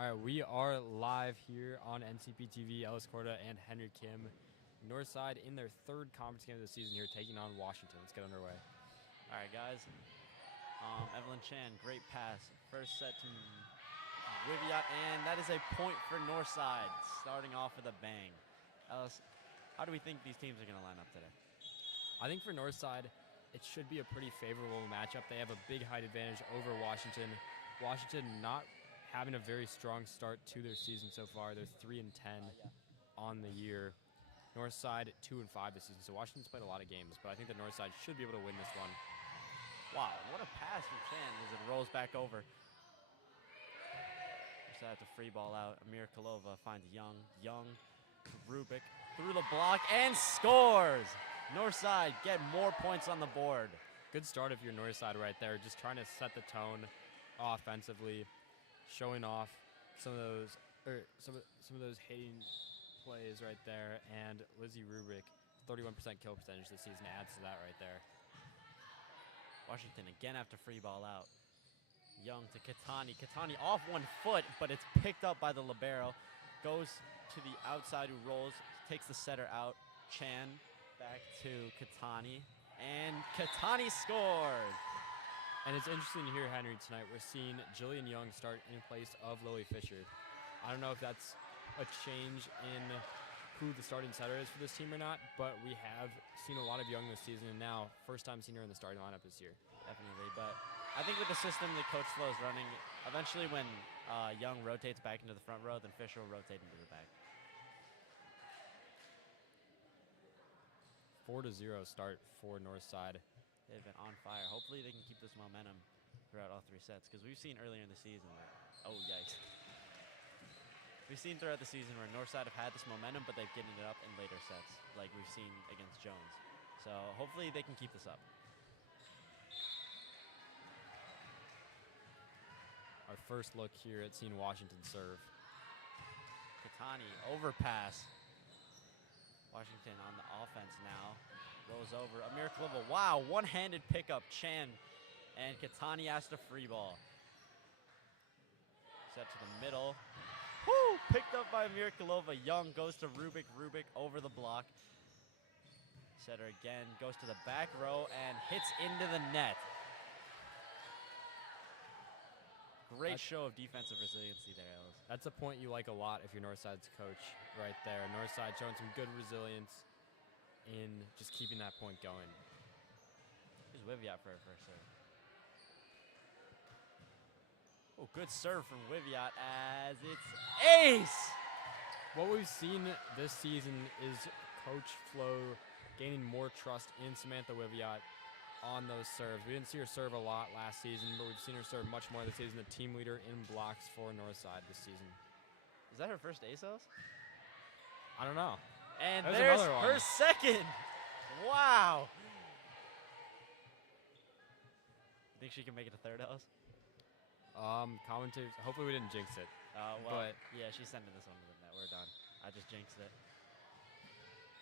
All right, we are live here on NCP TV. Ellis Corda and Henry Kim. Northside in their third conference game of the season here, taking on Washington. Let's get underway. All right, guys. Evelyn Chan, great pass. First set to Wiviot, and that is a point for Northside, starting off with a bang. Ellis, how do we think these teams are going to line up today? I think for Northside, it should be a pretty favorable matchup. They have a big height advantage over Washington. Washington not having a very strong start to their season so far. They're 3-10 on the year. Northside 2-5 this season. So Washington's played a lot of games, but I think the Northside should be able to win this one. Wow, what a pass from Chan as it rolls back over. Just have to free ball out. Amir Kalova finds Young. Young to Rubik through the block and scores. Northside get more points on the board. Good start if you're Northside right there. Just trying to set the tone offensively, showing off some of those hating plays right there. And Lizzie Rubik, 31% kill percentage this season, adds to that right there. Washington again after free ball out. Young to Katani. Katani off 1 foot, but it's picked up by the libero. Goes to the outside who rolls, takes the setter out. Chan back to Katani, and Katani scores. And it's interesting to hear, Henry, tonight we're seeing Jillian Young start in place of Lily Fisher. I don't know if that's a change in who the starting setter is for this team or not, but we have seen a lot of Young this season, and now first time seeing her in the starting lineup this year. Definitely, but I think with the system that Coach Flo is running, eventually when Young rotates back into the front row, then Fisher will rotate into the back. 4-0 start for Northside. They've been on fire. Hopefully they can keep this momentum throughout all 3 sets, because we've seen earlier in the season where, oh yikes. We've seen throughout the season where Northside have had this momentum, but they've given it up in later sets, like we've seen against Jones. So hopefully they can keep this up. Our first look here at seeing Washington serve. Katani, overpass. Washington on the offense now. Rolls over. Amir Kalova, wow, one-handed pickup. Chan and Katani has to free ball. Set to the middle. Woo! Picked up by Amir Kalova. Young goes to Rubik. Rubik over the block. Setter again, goes to the back row and hits into the net. Great show of defensive resiliency there, Ellis. That's a point you like a lot if you're Northside's coach right there. Northside showing some good resilience in just keeping that point going. Here's Wiviot for her first serve. Oh, good serve from Wiviot as it's ace! What we've seen this season is Coach Flo gaining more trust in Samantha Wiviot on those serves. We didn't see her serve a lot last season, but we've seen her serve much more this season. The team leader in blocks for Northside this season. Is that her first ace, Ellis? I don't know. And there's there's her second! Wow! Think she can make it a third, Ellis? Commentators, hopefully we didn't jinx it. Well, but yeah, she's sending this one to the net. We're done. I just jinxed it.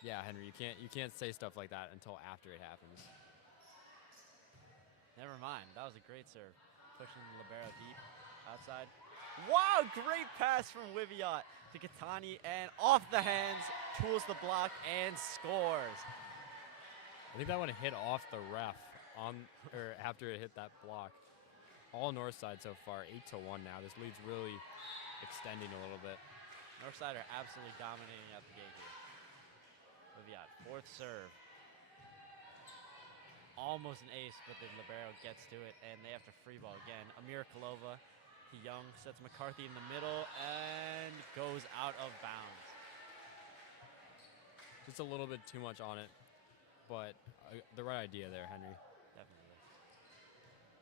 yeah, Henry, you can't say stuff like that until after it happens. Never mind. That was a great serve. Pushing the libero deep outside. Wow, great pass from Wiviot to Katani, and off the hands, tools the block and scores. I think that one hit off the ref after it hit that block. All Northside so far, 8-1 now. This lead's really extending a little bit. Northside are absolutely dominating at the gate here. Wiviot, fourth serve. Almost an ace, but the libero gets to it, and they have to free ball again. Amir Kalova to Young, sets McCarthy in the middle, and goes out of bounds. Just a little bit too much on it, but the right idea there, Henry. Definitely.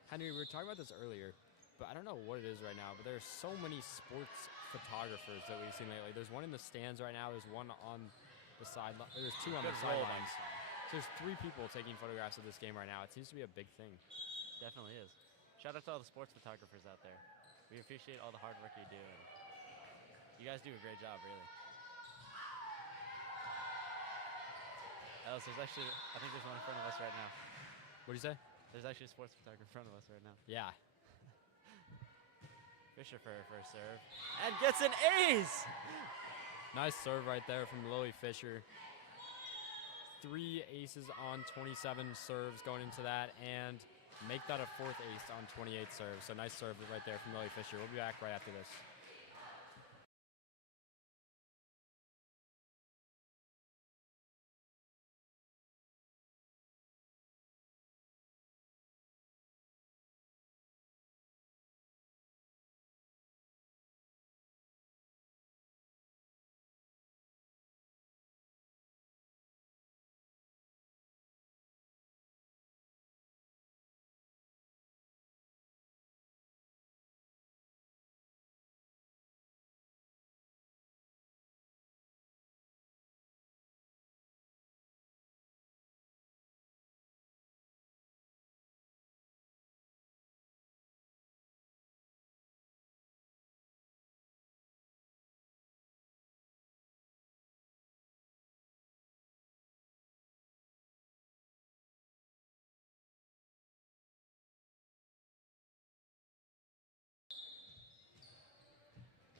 Henry, we were talking about this earlier, but I don't know what it is right now, but there's so many sports photographers that we've seen lately. There's one in the stands right now. There's one on the sideline. There's 2 on the sidelines. So there's 3 people taking photographs of this game right now. It seems to be a big thing. Definitely is. Shout out to all the sports photographers out there. We appreciate all the hard work you do. And you guys do a great job, really. Ellis, there's actually, I think there's one in front of us right now. What do you say? There's actually a sports photographer in front of us right now. Yeah. Fisher for her first serve. And gets an ace! Nice serve right there from Lily Fisher. 3 aces on 27 serves going into that, and make that a 4th ace on 28 serves. So nice serve right there from Lily Fisher. We'll be back right after this.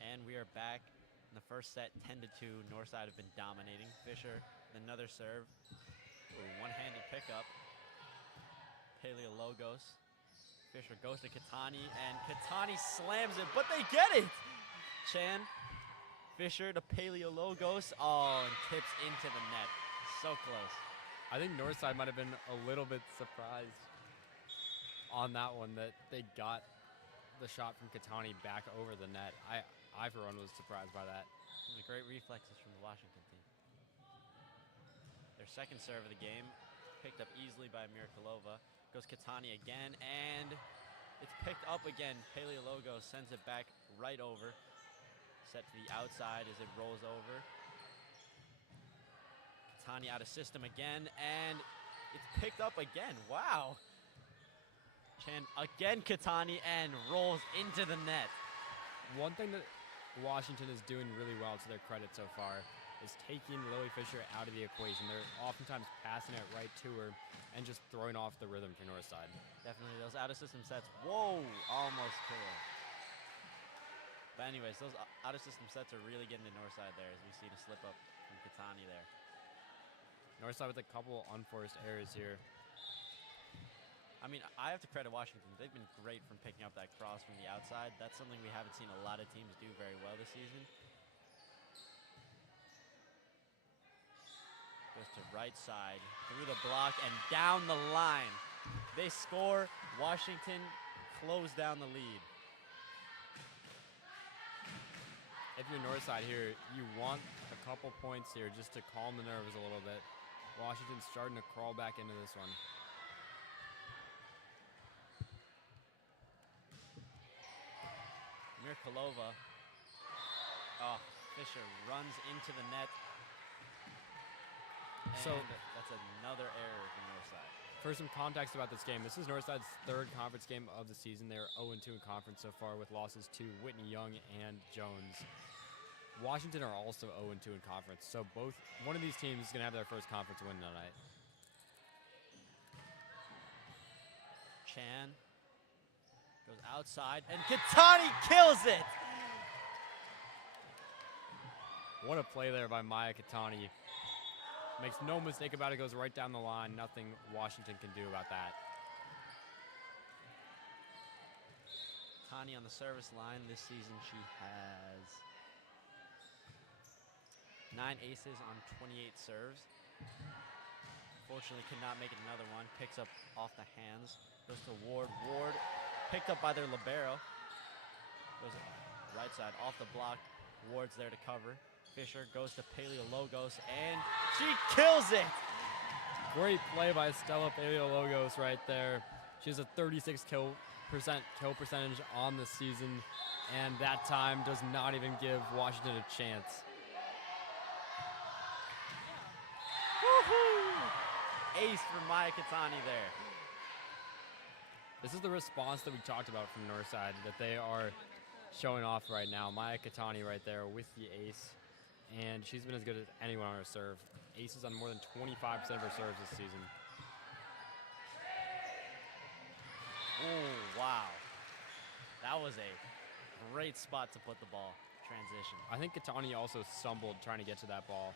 And we are back in the first set, 10-2. Northside have been dominating. Fisher, another serve. Ooh, one-handed pickup. Paleologos. Fisher goes to Katani, and Katani slams it, but they get it! Chan, Fisher to Paleologos. Oh, and tips into the net. So close. I think Northside might have been a little bit surprised on that one that they got the shot from Katani back over the net. I for one was surprised by that. Great reflexes from the Washington team. Their second serve of the game, picked up easily by Mirkulova. Goes Katani again, and it's picked up again. Paleologos sends it back right over. Set to the outside as it rolls over. Katani out of system again, and it's picked up again. Wow. Chan again, Katani, and rolls into the net. One thing that Washington is doing really well, to their credit so far, is taking Lily Fisher out of the equation. They're oftentimes passing it right to her and just throwing off the rhythm for Northside. Definitely those out-of-system sets. Whoa, almost kill. But anyways, those out-of-system sets are really getting to Northside there, as we've seen a slip-up from Katani there. Northside with a couple unforced errors here. I mean, I have to credit Washington. They've been great from picking up that cross from the outside. That's something we haven't seen a lot of teams do very well this season. Goes to right side, through the block, and down the line. They score. Washington close down the lead. If you're Northside here, you want a couple points here just to calm the nerves a little bit. Washington's starting to crawl back into this one. Mirkulova. Oh, Fisher runs into the net. And So that's another error from Northside. For some context about this game, this is Northside's 3rd conference game of the season. They're 0-2 in conference so far with losses to Whitney Young and Jones. Washington are also 0-2 in conference, so one of these teams is going to have their first conference win tonight. Chan goes outside, and Katani kills it! What a play there by Maya Katani. Makes no mistake about it, goes right down the line. Nothing Washington can do about that. Katani on the service line this season, she has 9 aces on 28 serves. Unfortunately, could not make it another one. Picks up off the hands. Goes to Ward. Ward picked up by their libero. Goes right side off the block. Ward's there to cover. Fisher goes to Paleologos, and she kills it! Great play by Stella Paleologos right there. She has a 36% kill percentage on the season, and that time does not even give Washington a chance. Woohoo! Ace for Maya Katani there. This is the response that we talked about from Northside that they are showing off right now. Maya Katani right there with the ace, and she's been as good as anyone on her serve. Aces on more than 25% of her serves this season. Oh, wow. That was a great spot to put the ball. Transition. I think Katani also stumbled trying to get to that ball.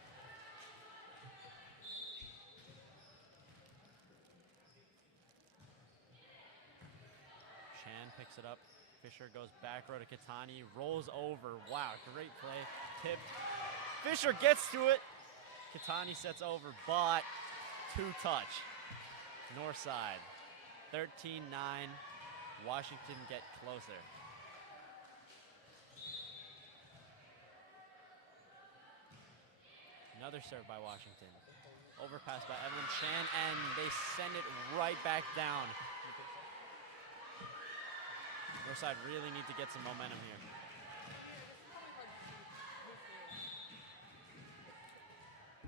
Chan picks it up. Fisher goes back row to Katani, rolls over. Wow, great play. Tip. Fisher gets to it. Katani sets over, but two-touch. Northside, 13-9. Washington get closer. Another serve by Washington. Overpass by Evelyn Chan, and they send it right back down. Northside really need to get some momentum here.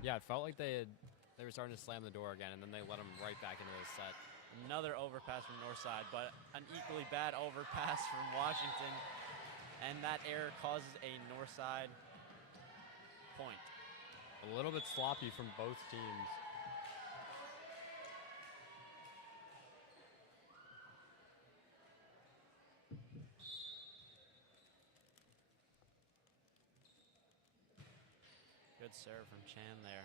Yeah, it felt like they were starting to slam the door again, and then they let them right back into the set. Another overpass from Northside, but an equally bad overpass from Washington. And that error causes a Northside point. A little bit sloppy from both teams. Good serve from Chan there.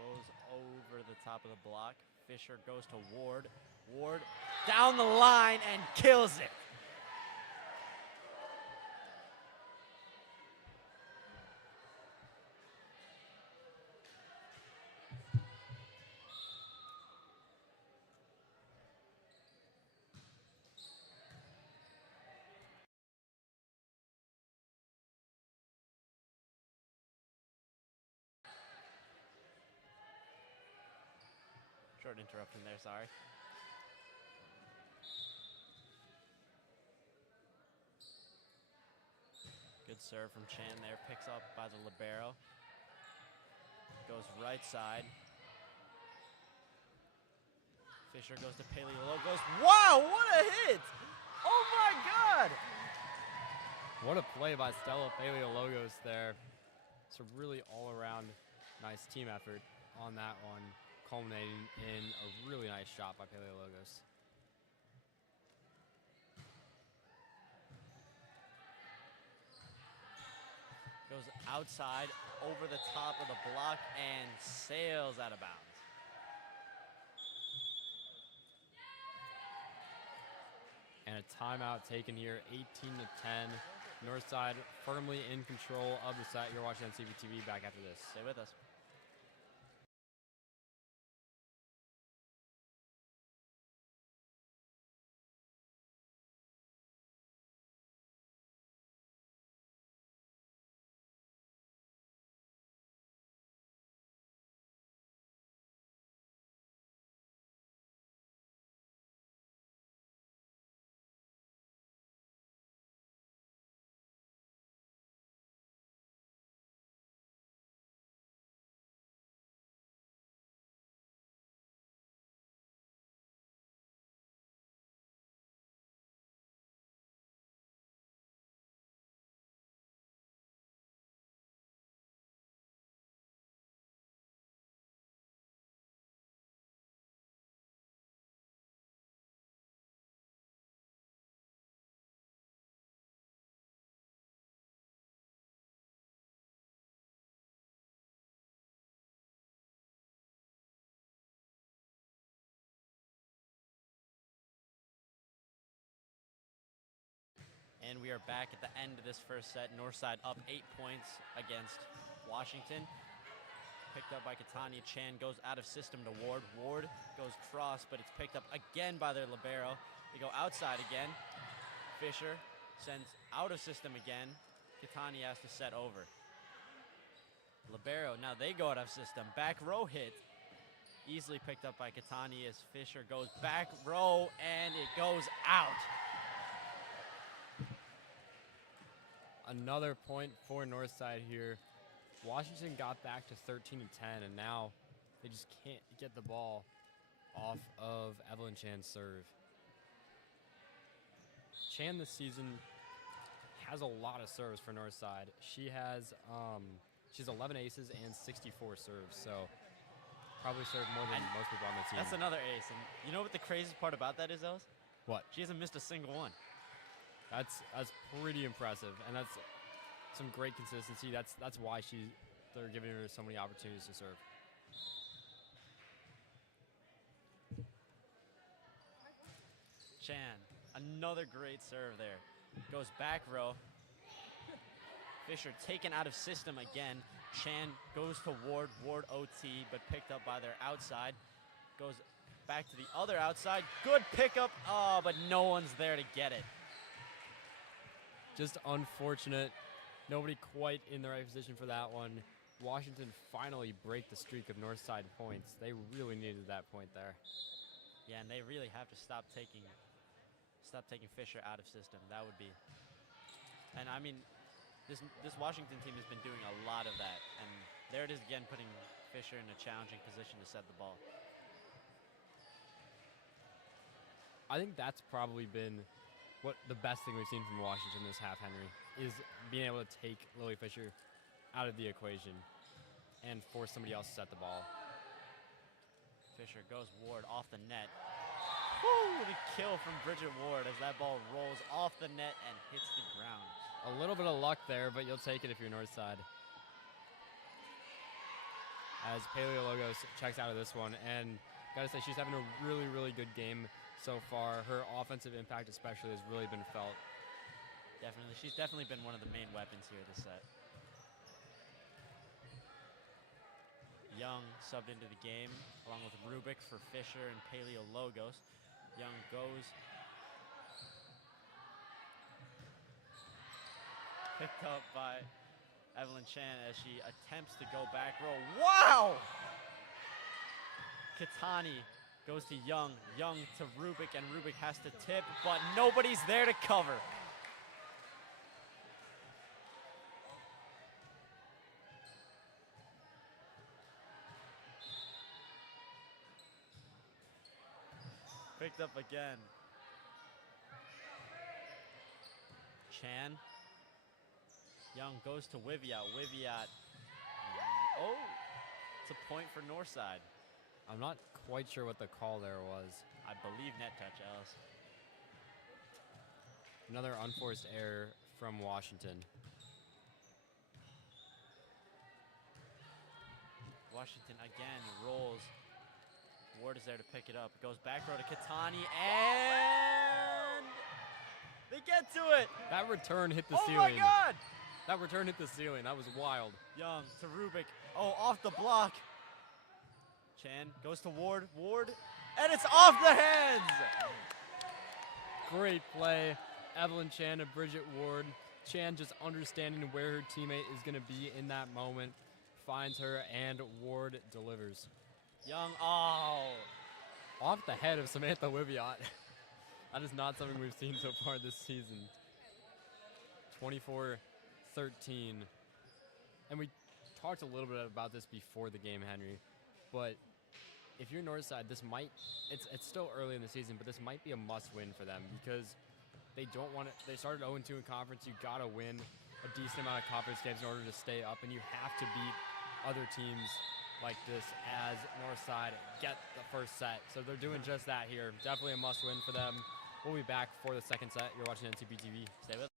Rolls over the top of the block. Fisher goes to Ward. Ward down the line and kills it. Short interruption there, sorry. Good serve from Chan there, picks up by the libero. Goes right side. Fisher goes to Paleologos. Wow, what a hit! Oh my God! What a play by Stella Paleologos there. It's a really all-around nice team effort on that one, culminating in a really nice shot by Paleologos. Goes outside, over the top of the block, and sails out of bounds. And a timeout taken here, 18-10. Northside firmly in control of the set. You're watching NCP TV. Back after this. Stay with us. And we are back at the end of this first set. Northside up 8 points against Washington. Picked up by Katania. Chan goes out of system to Ward. Ward goes cross, but it's picked up again by their libero. They go outside again. Fisher sends out of system again. Katania has to set over. Libero, now they go out of system. Back row hit. Easily picked up by Katania as Fisher goes back row, and it goes out. Another point for Northside here. Washington got back to 13-10, and now they just can't get the ball off of Evelyn Chan's serve. Chan this season has a lot of serves for Northside. She has 11 aces and 64 serves, so probably served more than most people on the team. That's another ace, and you know what the craziest part about that is, Ellis? What? She hasn't missed a single one. That's pretty impressive, and that's some great consistency. That's why they're giving her so many opportunities to serve. Chan, another great serve there. Goes back row. Fisher taken out of system again. Chan goes to Ward. Ward OT, but picked up by their outside. Goes back to the other outside. Good pickup. Oh, but no one's there to get it. Just unfortunate. Nobody quite in the right position for that one. Washington finally break the streak of Northside points. They really needed that point there. Yeah, and they really have to stop taking Fisher out of system. That would be. And I mean, this Washington team has been doing a lot of that. And there it is again, putting Fisher in a challenging position to set the ball. I think that's probably been the best thing we've seen from Washington this half, Henry, is being able to take Lily Fisher out of the equation and force somebody else to set the ball. Fisher goes Ward off the net. Woo! The kill from Bridget Ward as that ball rolls off the net and hits the ground. A little bit of luck there, but you'll take it if you're Northside. As Paleo Logos checks out of this one, and gotta say she's having a really, really good game so far. Her offensive impact especially has really been felt. Definitely, she's definitely been one of the main weapons here this set. Young subbed into the game along with Rubik for Fisher and Paleo Logos. Young goes. Picked up by Evelyn Chan as she attempts to go back row. Wow! Katani goes to Young. Young to Rubik, and Rubik has to tip, but nobody's there to cover. Picked up again. Chan. Young goes to Wiviat. Wiviat. Oh, it's a point for Northside. I'm not quite sure what the call there was. I believe net touch, Alice. Another unforced error from Washington. Washington again rolls. Ward is there to pick it up. It goes back row to Katani, and they get to it. That return hit the Oh ceiling. my God! That return hit the ceiling. That was wild. Young to Rubik. Oh, off the block. Chan goes to Ward. Ward, and it's off the hands. Great play. Evelyn Chan and Bridget Ward. Chan just understanding where her teammate is going to be in that moment. Finds her, and Ward delivers. Young, oh. Off the head of Samantha Wiviat. That is not something we've seen so far this season. 24-13. And we talked a little bit about this before the game, Henry. But if you're Northside, this might, it's still early in the season, but this might be a must-win for them because they don't want to, they started 0-2 in conference. You got to win a decent amount of conference games in order to stay up, and you have to beat other teams like this as Northside get the first set. So they're doing just that here. Definitely a must-win for them. We'll be back for the second set. You're watching NCP TV. Stay with us.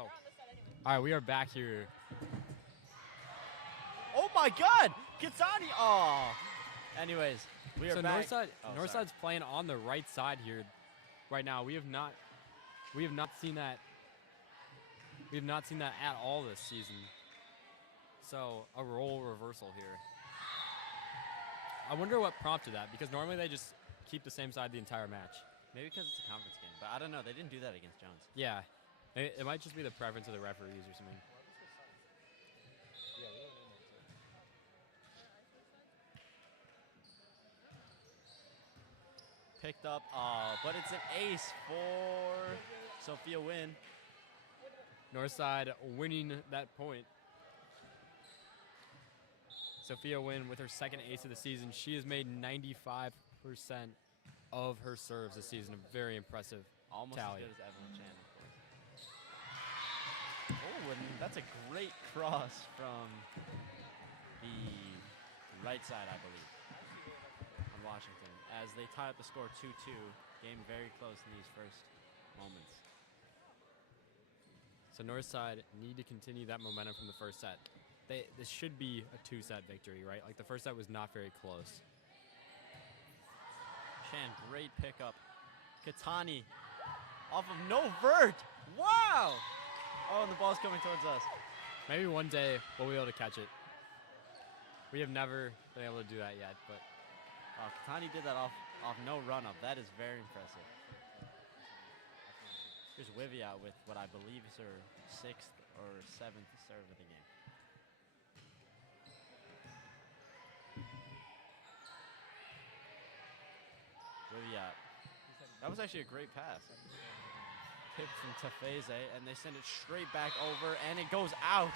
go. All right, we are back here. Oh my God, Kitani! Oh. Anyways, we are So back. Northside's playing on the right side here right now. We have not seen that. We have not seen that at all this season. So a role reversal here. I wonder what prompted that, because normally they just keep the same side the entire match. Maybe because it's a conference game, but I don't know. They didn't do that against Jones. Yeah, it might just be the preference of the referees or something. Picked up, but it's an ace for Sophia Wynn. Northside winning that point. Sophia Wynn with her second ace of the season. She has made 95% of her serves this season. A very impressive Almost tally. as good as Evelyn Chan, of course. Oh, and that's a great cross from the right side, I believe, on Washington, as they tie up the score 2-2. Game very close in these first moments. So Northside need to continue that momentum from the first set. This should be a two-set victory, right? Like, the first set was not very close. Chan, great pickup. Kitani off of no vert. Wow! Oh, and the ball's coming towards us. Maybe one day we'll be able to catch it. We have never been able to do that yet, but Kitani did that off no run-up. That is very impressive. Here's Wivia with what I believe is her 6th or 7th serve of the game. Wivia. That was actually a great pass. Tip from Tafeze, and they send it straight back over, and it goes out.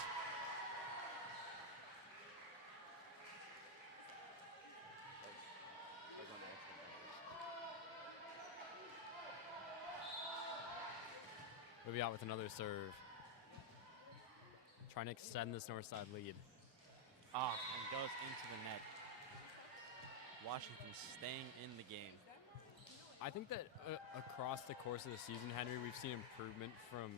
we'll be out with another serve. Trying to extend this Northside lead. And goes into the net. Washington staying in the game. I think that across the course of the season, Henry, we've seen improvement from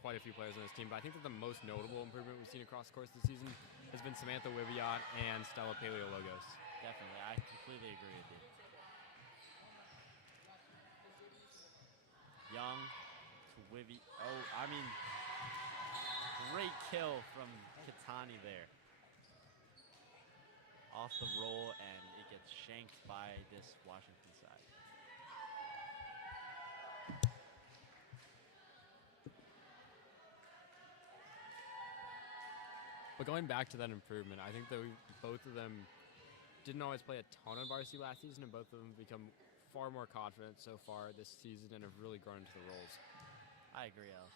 quite a few players on this team. But I think that the most notable improvement we've seen across the course of the season has been Samantha Wiviot and Stella Paleologos. Definitely, I completely agree with you. Young to Wivy. Oh, I mean, great kill from Kitani there. Off the roll, and it gets shanked by this Washington side. But going back to that improvement, I think that both of them didn't always play a ton of varsity last season, and both of them have become far more confident so far this season and have really grown into the roles. I agree, Al.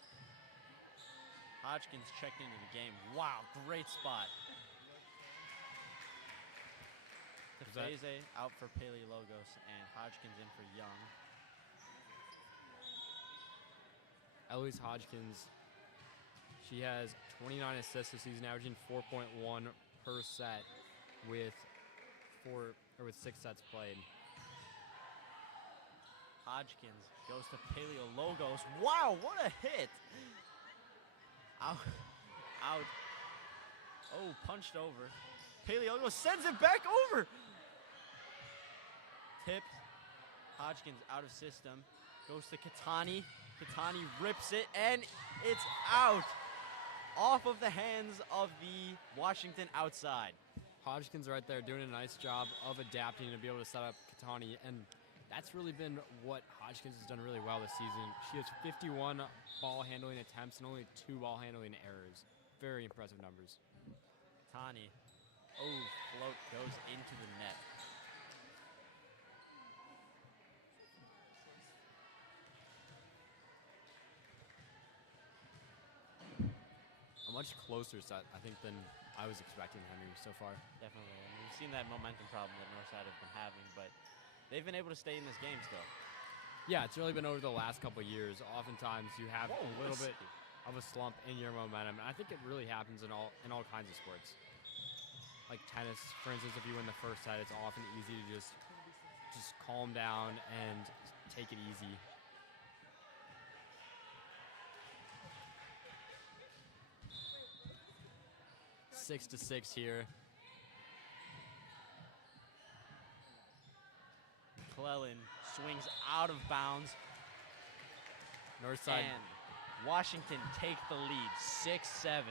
Hodgkins checked into the game. Wow, great spot. Tafeze out for Paleologos and Hodgkins in for Young. Eloise Hodgkins, she has 29 assists this season, averaging 4.1 per set with 6 sets played. Hodgkins goes to Paleologos. Wow, what a hit! Out. Oh, punched over. Paleologos sends it back over! Tipped. Hodgkins out of system. Goes to Kitani. Kitani rips it, and it's out. Off of the hands of the Washington outside. Hodgkins right there doing a nice job of adapting to be able to set up Kitani, and that's really been what Hodgkins has done really well this season. She has 51 ball handling attempts and only 2 ball handling errors. Very impressive numbers. Kitani. Oh, float goes into the net. A much closer set, I think, than I was expecting, Henry, so far. Definitely. And we've seen that momentum problem that Northside have been having, but they've been able to stay in this game still. Yeah, it's really been over the last couple of years. Oftentimes you have a little bit of a slump in your momentum, and I think it really happens in all kinds of sports. Like tennis, for instance, if you win the first set, it's often easy to just calm down and take it easy. 6-6 here. McClellan swings out of bounds. Northside. And Washington take the lead, 6-7.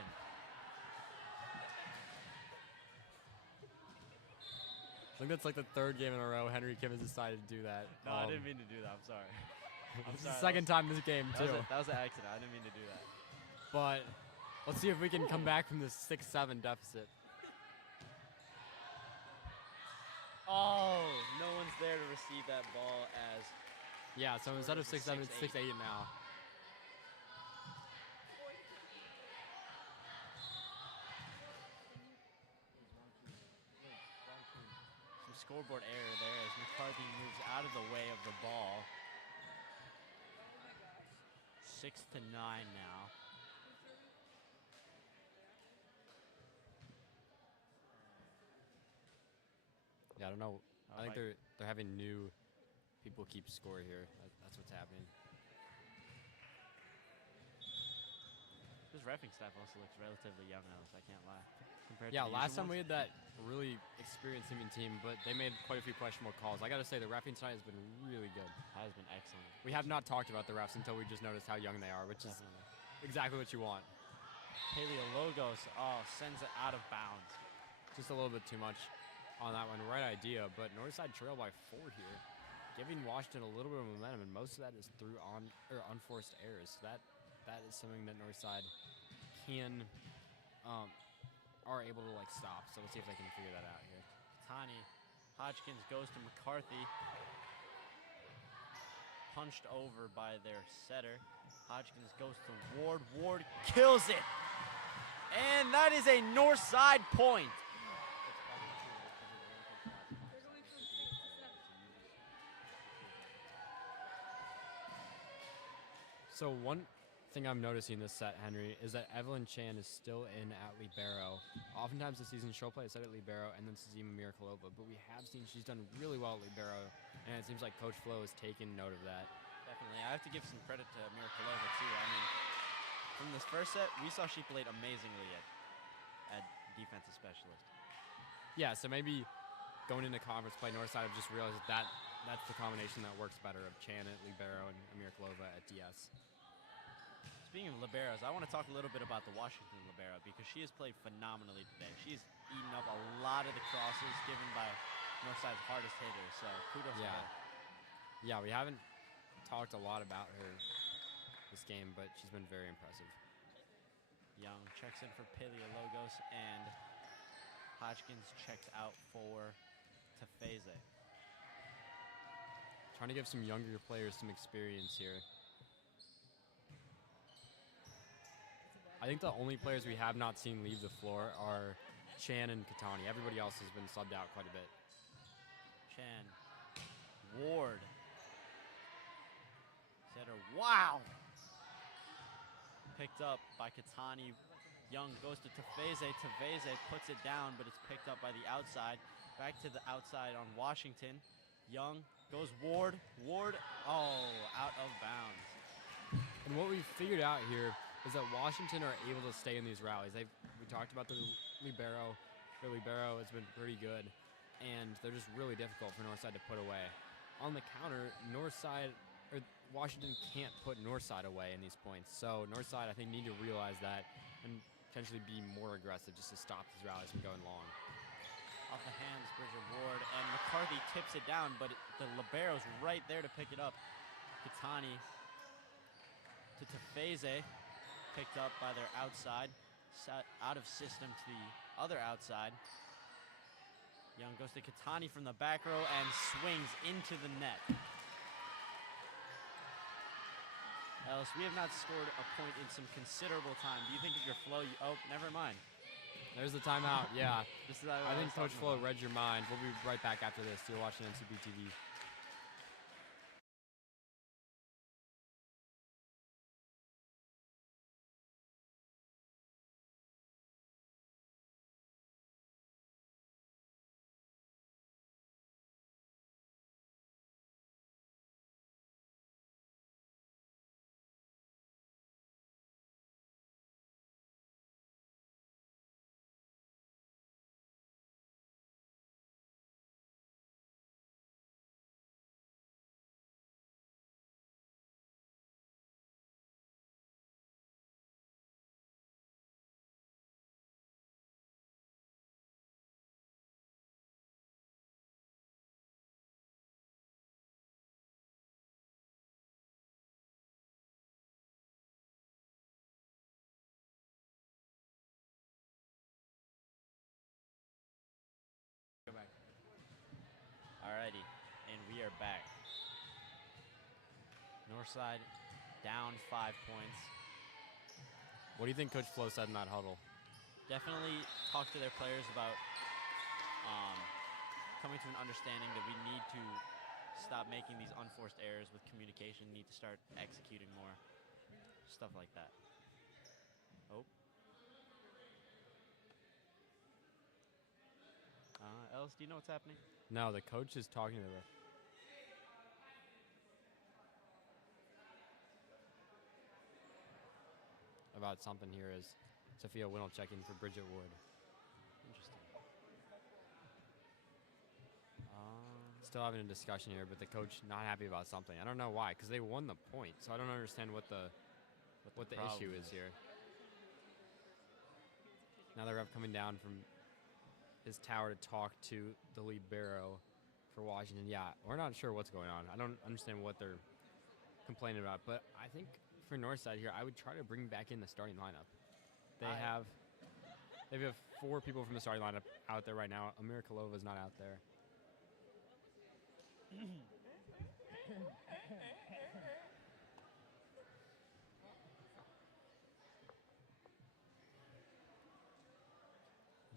I think that's like the third game in a row Henry Kim has decided to do that. No, I didn't mean to do that. I'm sorry. This is the second time this game, too. That was an accident. I didn't mean to do that. But let's see if we can come back from this 6-7 deficit. Oh, no one's there to receive that ball as... Yeah, so instead of 6-7, it's 6-8 now. Some scoreboard error there as McCarthy moves out of the way of the ball. 6-9 now. Yeah, I don't know. I think they're having new people keep score here. That's what's happening. This reffing staff also looks relatively young, Alice. I can't lie. Compared Yeah, to the last usual time we ones. had that really experienced team, but they made quite a few questionable calls. I got to say, the reffing tonight has been really good. Has been excellent. We have not talked about the refs until we just noticed how young they are, which Definitely. is exactly what you want. Paleologos, sends it out of bounds. Just a little bit too much on that one. Right idea, but Northside trail by 4 here, giving Washington a little bit of momentum, and most of that is through unforced errors. So that is something that Northside can are able to like stop. So let's see if they can figure that out here. Tani, Hodgkins goes to McCarthy. Punched over by their setter. Hodgkins goes to Ward. Ward kills it. And that is a Northside point. So one thing I'm noticing this set, Henry, is that Evelyn Chan is still in at libero. Oftentimes this season she'll play a set at libero and then Sazima Mirakalova, but we have seen she's done really well at libero, and it seems like Coach Flo has taken note of that. Definitely. I have to give some credit to Mirakalova too. I mean, from this first set, we saw she played amazingly at defensive specialist. Yeah, so maybe going into conference play, Northside have just realized that that's the combination that works better of Chan at libero and Mirakalova at DS. Speaking of liberos, I want to talk a little bit about the Washington libero because she has played phenomenally today. She's eaten up a lot of the crosses given by Northside's hardest hitters, so kudos to her. Yeah, we haven't talked a lot about her this game, but she's been very impressive. Young checks in for Paleologos, and Hodgkins checks out for Tefeze. Trying to give some younger players some experience here. I think the only players we have not seen leave the floor are Chan and Katani. Everybody else has been subbed out quite a bit. Chan. Ward. Setter. Wow! Picked up by Katani. Young goes to Tefeze. Tefeze puts it down, but it's picked up by the outside. Back to the outside on Washington. Young goes Ward. Ward, out of bounds. And what we figured out here is that Washington are able to stay in these rallies. We talked about the libero. Their libero has been pretty good, and they're just really difficult for Northside to put away. On the counter, Washington can't put Northside away in these points. So Northside, I think, need to realize that and potentially be more aggressive just to stop these rallies from going long. Off the hands, Bridger Ward, and McCarthy tips it down, but the libero's right there to pick it up. Katani to Tefeze, picked up by their outside, out of system to the other outside. Young goes to Katani from the back row and swings into the net. Ellis, we have not scored a point in some considerable time. Do you think if your flow, never mind. There's the timeout, yeah. I think Coach Flo read your mind. We'll be right back after this. You're watching NCP TV. Alrighty, and we are back. Northside down 5 points. What do you think Coach Flo said in that huddle? Definitely talk to their players about coming to an understanding that we need to stop making these unforced errors with communication, need to start executing more, stuff like that. Oh. Ellis, do you know what's happening? No, the coach is talking to the ref. About something here is Sophia Winnell checking for Bridget Wood. Interesting. Still having a discussion here, but the coach not happy about something. I don't know why, because they won the point, so I don't understand what the issue is here. Now the ref coming down from his tower to talk to the libero for Washington. Yeah, we're not sure what's going on. I don't understand what they're complaining about, but I think for Northside here, I would try to bring back in the starting lineup. They have 4 people from the starting lineup out there right now. Amira Kalova is not out there.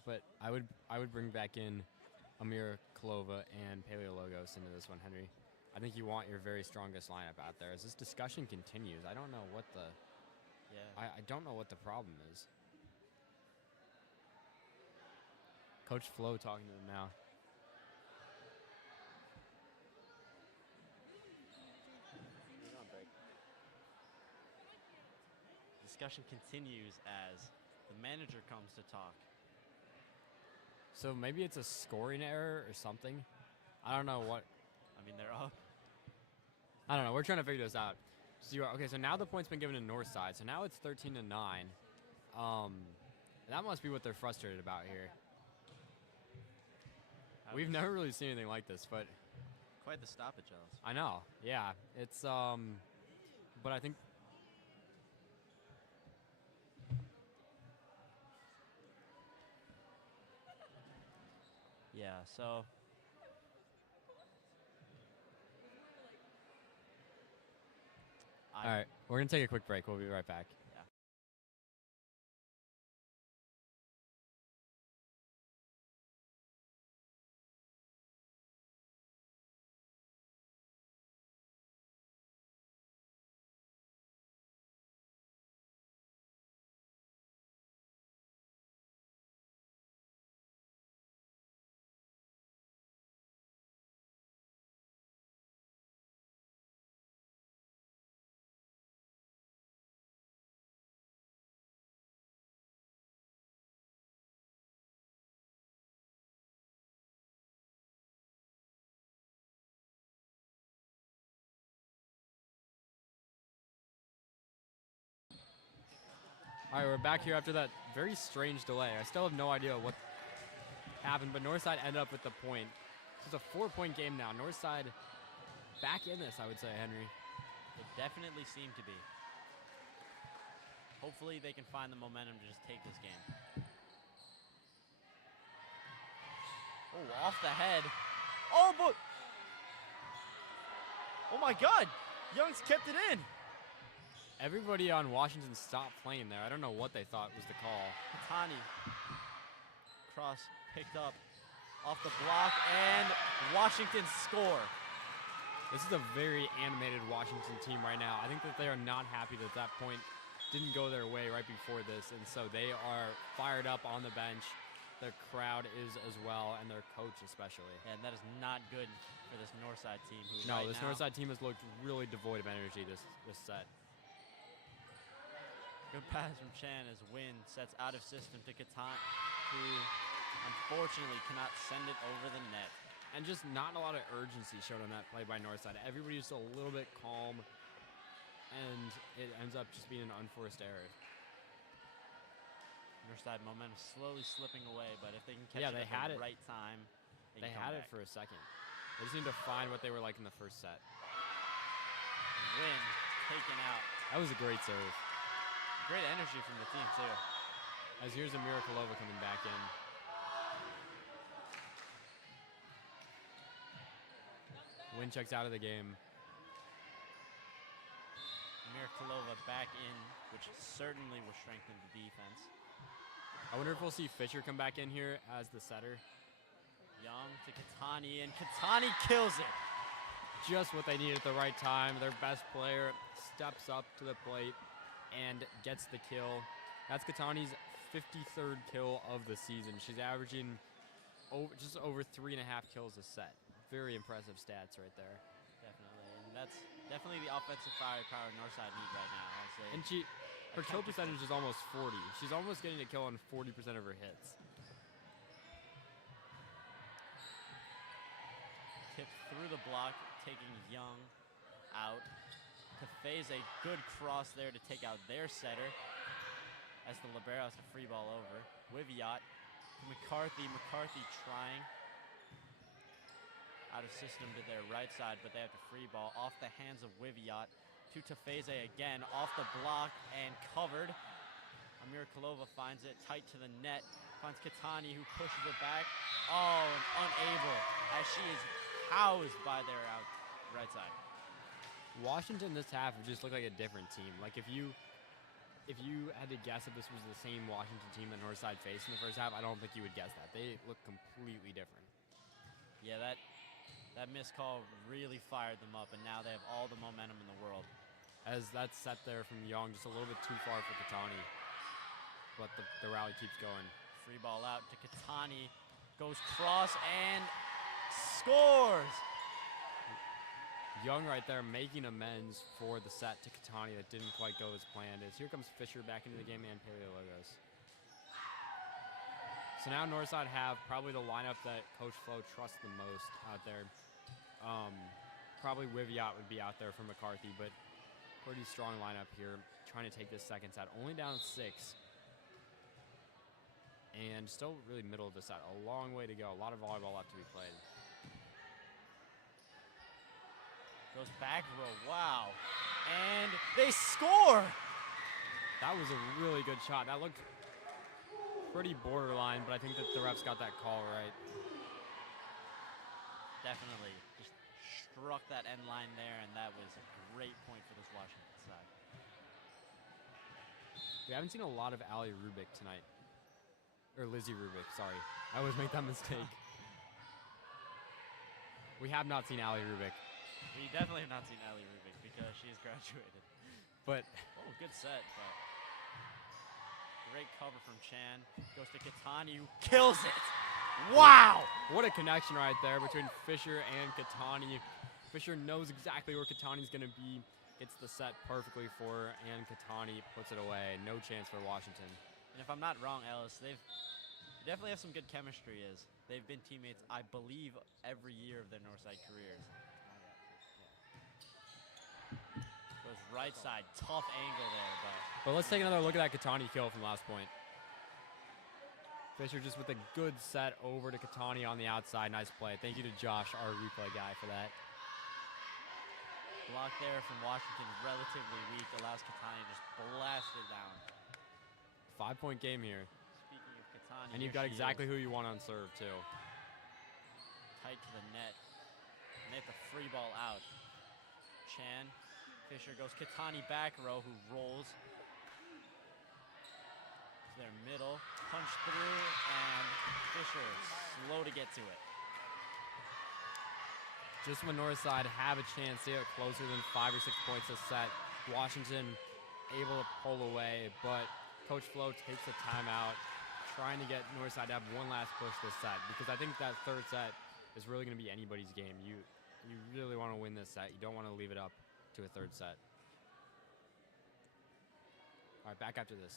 But I would bring back in Amira Kalova and Paleologos into this one, Henry. I think you want your very strongest lineup out there. As this discussion continues, I don't know what the I don't know what the problem is. Coach Flo talking to them now. Discussion continues as the manager comes to talk. So maybe it's a scoring error or something. I don't know what. I mean, they're up. I don't know. We're trying to figure this out. Okay, so now the point's been given to Northside. So now it's 13-9. That must be what they're frustrated about here. We've never really seen anything like this, but quite the stoppage, Ellis. I know. Yeah, it's but I think. Yeah, so all right, we're going to take a quick break. We'll be right back. Yeah. All right, we're back here after that very strange delay. I still have no idea what happened, but Northside ended up with the point. It's a 4-point game now. Northside back in this, I would say, Henry. They definitely seem to be. Hopefully they can find the momentum to just take this game. Oh, off the head. Oh, but... Oh, my God. Young's kept it in. Everybody on Washington stopped playing there. I don't know what they thought was the call. Katani. Cross picked up off the block, and Washington score. This is a very animated Washington team right now. I think that they are not happy that that point didn't go their way right before this, and so they are fired up on the bench. Their crowd is as well, and their coach especially. And that is not good for this Northside team. Who this Northside team has looked really devoid of energy this set. Good pass from Chan as Wynn sets out of system to Katan, who unfortunately cannot send it over the net. And just not a lot of urgency showed on that play by Northside. Everybody just a little bit calm, and it ends up just being an unforced error. Northside momentum slowly slipping away, but if they can catch they it had at the it. right time, they had it for a second. They just need to find what they were like in the first set. Wynn taken out. That was a great serve. Great energy from the team, too. As here's Amira Kalova coming back in. Wincheck's out of the game. Mirkolova back in, which certainly will strengthen the defense. I wonder if we'll see Fisher come back in here as the setter. Young to Katani, and Katani kills it. Just what they need at the right time. Their best player steps up to the plate and gets the kill. That's Katani's 53rd kill of the season. She's averaging just over 3.5 kills a set. Very impressive stats right there. Definitely, and that's definitely the offensive firepower Northside need right now. And her kill percentage is almost 40. She's almost getting a kill on 40% of her hits. Tipped through the block, taking Young out. Tefeze, good cross there to take out their setter as the libero has to free ball over. Wiviot to McCarthy. McCarthy trying out of system to their right side, but they have to free ball off the hands of Wiviot to Tefeze again, off the block and covered. Mirkolova finds it tight to the net, finds Katani who pushes it back. Oh, and unable as she is housed by their right side. Washington this half just looked like a different team. Like if you had to guess if this was the same Washington team that Northside faced in the first half, I don't think you would guess that. They look completely different. Yeah, that missed call really fired them up, and now they have all the momentum in the world. As that's set there from Young, just a little bit too far for Katani. But the rally keeps going. Free ball out to Katani, goes cross and scores! Young right there making amends for the set to Katani that didn't quite go as planned. As here comes Fisher back into the game and Paleologos. So now Northside have probably the lineup that Coach Flo trusts the most out there. Probably Wiviot would be out there for McCarthy, but pretty strong lineup here trying to take this second set. Only down 6. And still really middle of the set. A long way to go. A lot of volleyball left to be played. Goes back row, wow. And they score! That was a really good shot. That looked pretty borderline, but I think that the refs got that call right. Definitely. Just struck that end line there, and that was a great point for this Washington side. We haven't seen a lot of Ali Rubik tonight. Or Lizzie Rubik, sorry. I always make that mistake. We have not seen Ali Rubik. We definitely have not seen Ali Rubik because she's graduated. But oh, good set, but great cover from Chan. Goes to Katani, who kills it. Wow! What a connection right there between Fisher and Katani. Fisher knows exactly where Katani's going to be. Gets the set perfectly for her, and Katani puts it away. No chance for Washington. And if I'm not wrong, Ellis, they definitely have some good chemistry. They've been teammates, I believe, every year of their Northside careers. Goes right side, tough angle there, but let's take another look at that Katani kill from last point. Fisher just with a good set over to Katani on the outside. Nice play. Thank you to Josh, our replay guy, for that. Block there from Washington, relatively weak, allows Katani to just blast it down. 5-point game here. Speaking of Katani, and you've got exactly who you want on serve, too. Tight to the net. And they have to free ball out. Chan, Fisher goes Katani back row, who rolls to their middle. Punch through, and Fisher slow to get to it. Just when Northside have a chance to get closer than 5 or 6 points a set, Washington able to pull away, but Coach Flo takes a timeout, trying to get Northside to have one last push this set, because I think that third set is really going to be anybody's game. You really want to win this set. You don't want to leave it up to a third set. All right, back after this.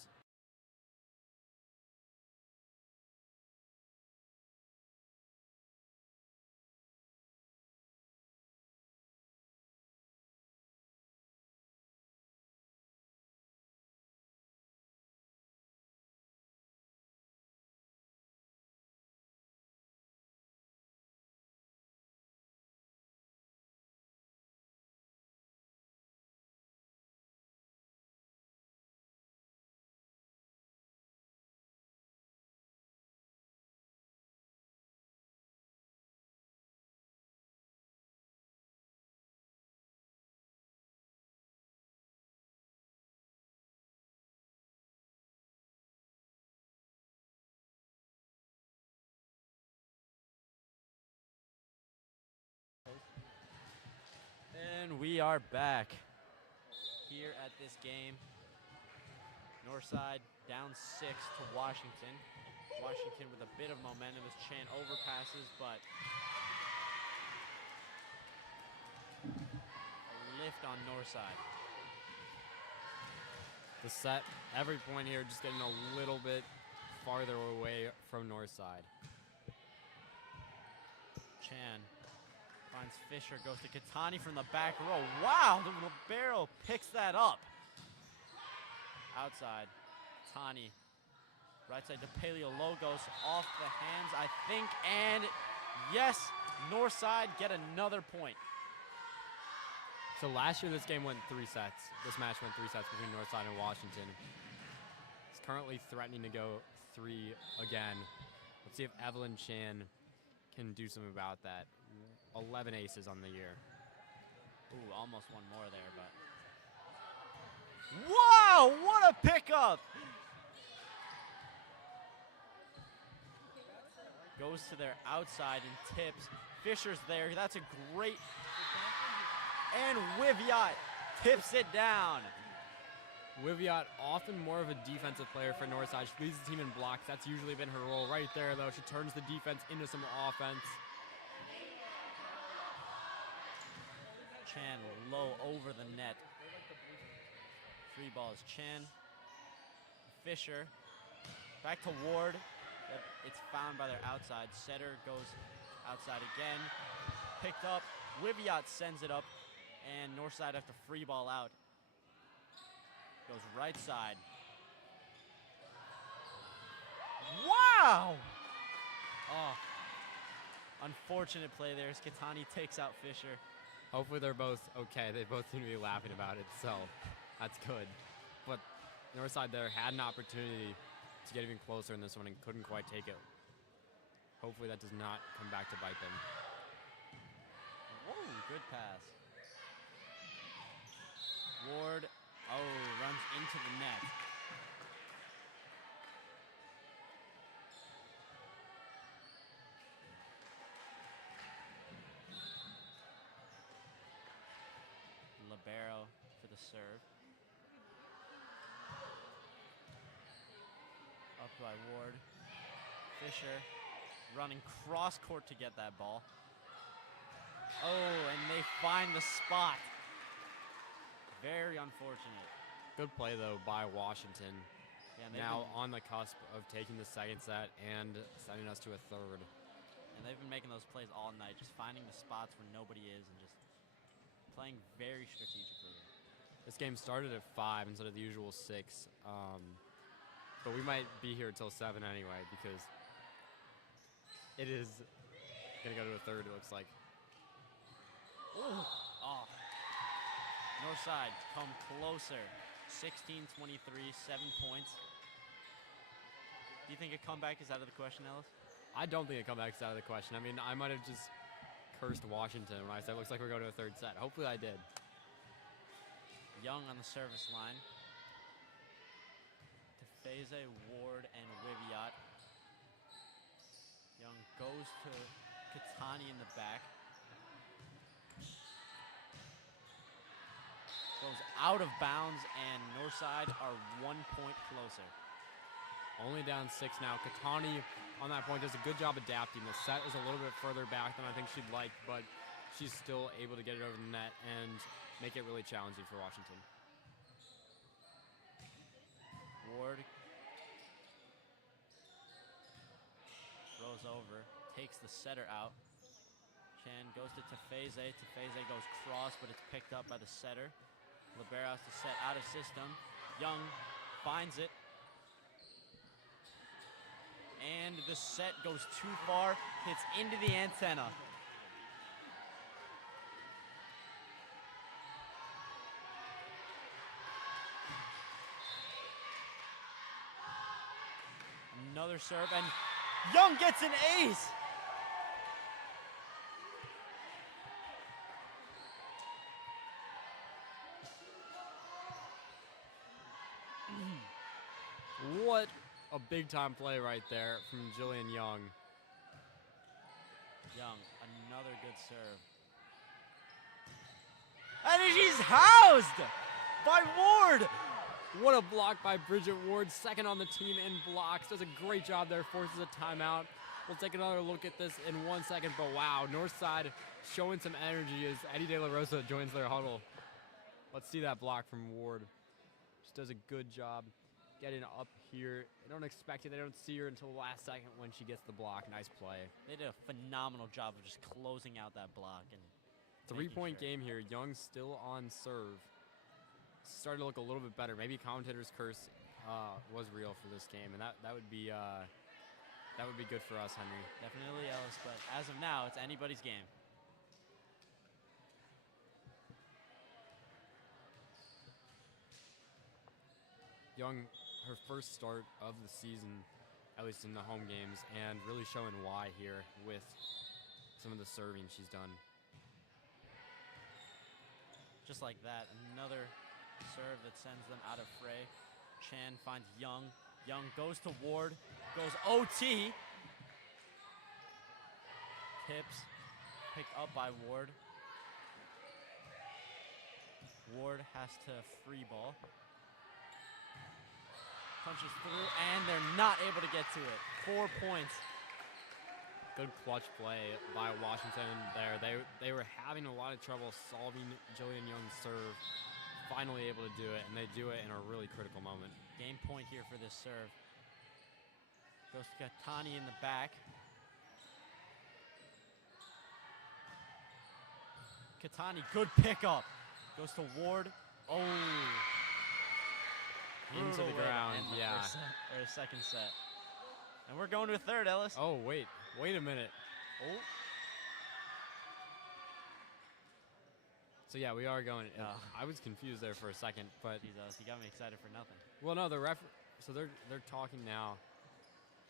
And we are back here at this game. Northside down 6 to Washington. Washington with a bit of momentum as Chan overpasses, but a lift on Northside. The set, every point here, just getting a little bit farther away from Northside. Chan finds Fisher, goes to Katani from the back row. Wow, the libero picks that up. Outside, Tani. Right side to Paleologos, off the hands, I think, and yes, Northside get another point. So last year this game went 3 sets. This match went 3 sets between Northside and Washington. It's currently threatening to go 3 again. Let's see if Evelyn Chan can do something about that. 11 aces on the year. Ooh, almost one more there, but. Wow, what a pickup! Goes to their outside and tips. Fisher's there, that's a great. And Wiviot tips it down. Wiviot, often more of a defensive player for Northside. She leads the team in blocks. That's usually been her role right there, though. She turns the defense into some offense. Chan low over the net. Free ball is Chan. Fisher. Back to Ward. It's found by their outside. Setter goes outside again. Picked up. Wiviot sends it up. And Northside have to free ball out. Goes right side. Wow! Oh. Unfortunate play there as Katani takes out Fisher. Hopefully they're both okay. They both seem to be laughing about it, so that's good. But Northside there had an opportunity to get even closer in this one and couldn't quite take it. Hopefully that does not come back to bite them. Whoa, good pass. Ward, runs into the net. Libero for the serve. Up by Ward. Fisher running cross court to get that ball. Oh, and they find the spot. Very unfortunate. Good play, though, by Washington. Yeah, now on the cusp of taking the second set and sending us to a third. And they've been making those plays all night, just finding the spots where nobody is and just playing very strategically. This game started at 5 instead of the usual 6. But we might be here until 7 anyway because it is going to go to a third, it looks like. Ooh. Oh. Northside come closer. 16-23, 7 points. Do you think a comeback is out of the question, Ellis? I don't think a comeback is out of the question. I mean, I might have just cursed Washington when I said it looks like we're going to a third set. Hopefully I did. Young on the service line. Tefeze, Ward, and Wiviot. Young goes to Katani in the back. Goes out of bounds, and Northside are 1 point closer. Only down 6 now. Katani on that point does a good job adapting. The set is a little bit further back than I think she'd like, but she's still able to get it over the net and make it really challenging for Washington. Ward throws over, takes the setter out. Chan goes to Tefeze. Tefeze goes cross, but it's picked up by the setter. Libero has to set out of system. Young finds it. And the set goes too far, hits into the antenna. Another serve, and Young gets an ace. What a big-time play right there from Jillian Young. Young, another good serve. And she's housed by Ward. What a block by Bridget Ward, second on the team in blocks. Does a great job there, forces a timeout. We'll take another look at this in 1 second, but wow, Northside showing some energy as Eddie De La Rosa joins their huddle. Let's see that block from Ward. She does a good job getting up here. They don't expect it. They don't see her until the last second when she gets the block. Nice play. They did a phenomenal job of just closing out that block. And 3-point game here. Young still on serve. Started to look a little bit better. Maybe commentator's curse was real for this game, and that would be good for us, Henry. Definitely else, but as of now, it's anybody's game. Young, her first start of the season, at least in the home games, and really showing why here with some of the serving she's done. Just like that, another serve that sends them out of fray. Chan finds Young. Young goes to Ward, goes OT. Tips, picked up by Ward. Ward has to free ball. Punches through, and they're not able to get to it. 4 points. Good clutch play by Washington there. They were having a lot of trouble solving Jillian Young's serve. Finally able to do it, and they do it in a really critical moment. Game point here for this serve. Goes to Katani in the back. Katani, good pickup. Goes to Ward. Oh. Into the ground, yeah. Or a second set. And we're going to a third, Ellis. Oh, wait a minute. Oh. So yeah, we are going. I was confused there for a second, but Jesus, you got me excited for nothing. Well, no, so they're talking now.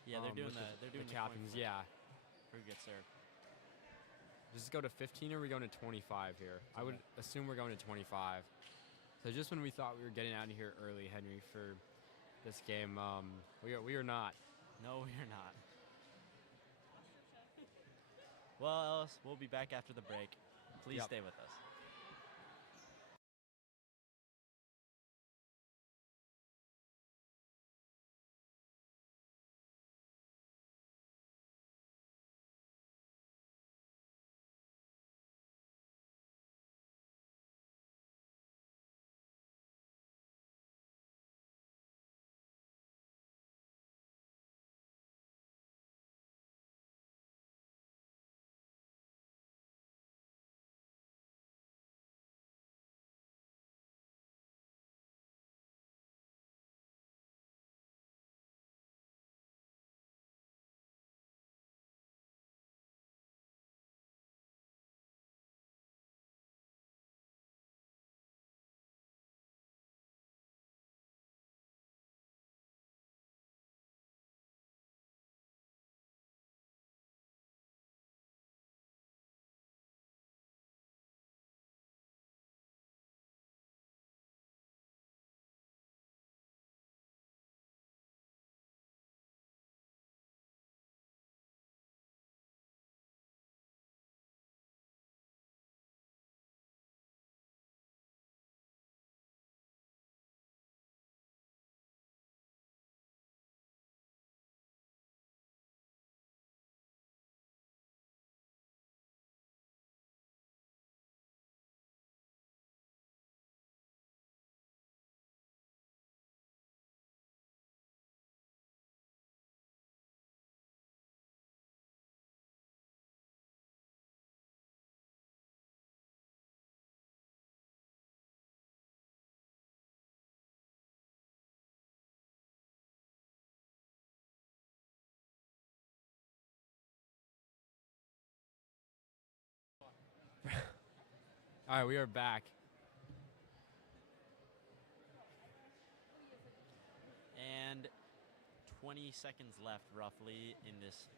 Yeah, they're doing the captains. Yeah. Who gets served? Does this go to 15 or are we going to 25 here? I would assume we're going to 25. So just when we thought we were getting out of here early, Henry, for this game, we are not. No, we are not. Well, Ellis, we'll be back after the break. Please stay with us. All right, we are back. And 20 seconds left, roughly, in this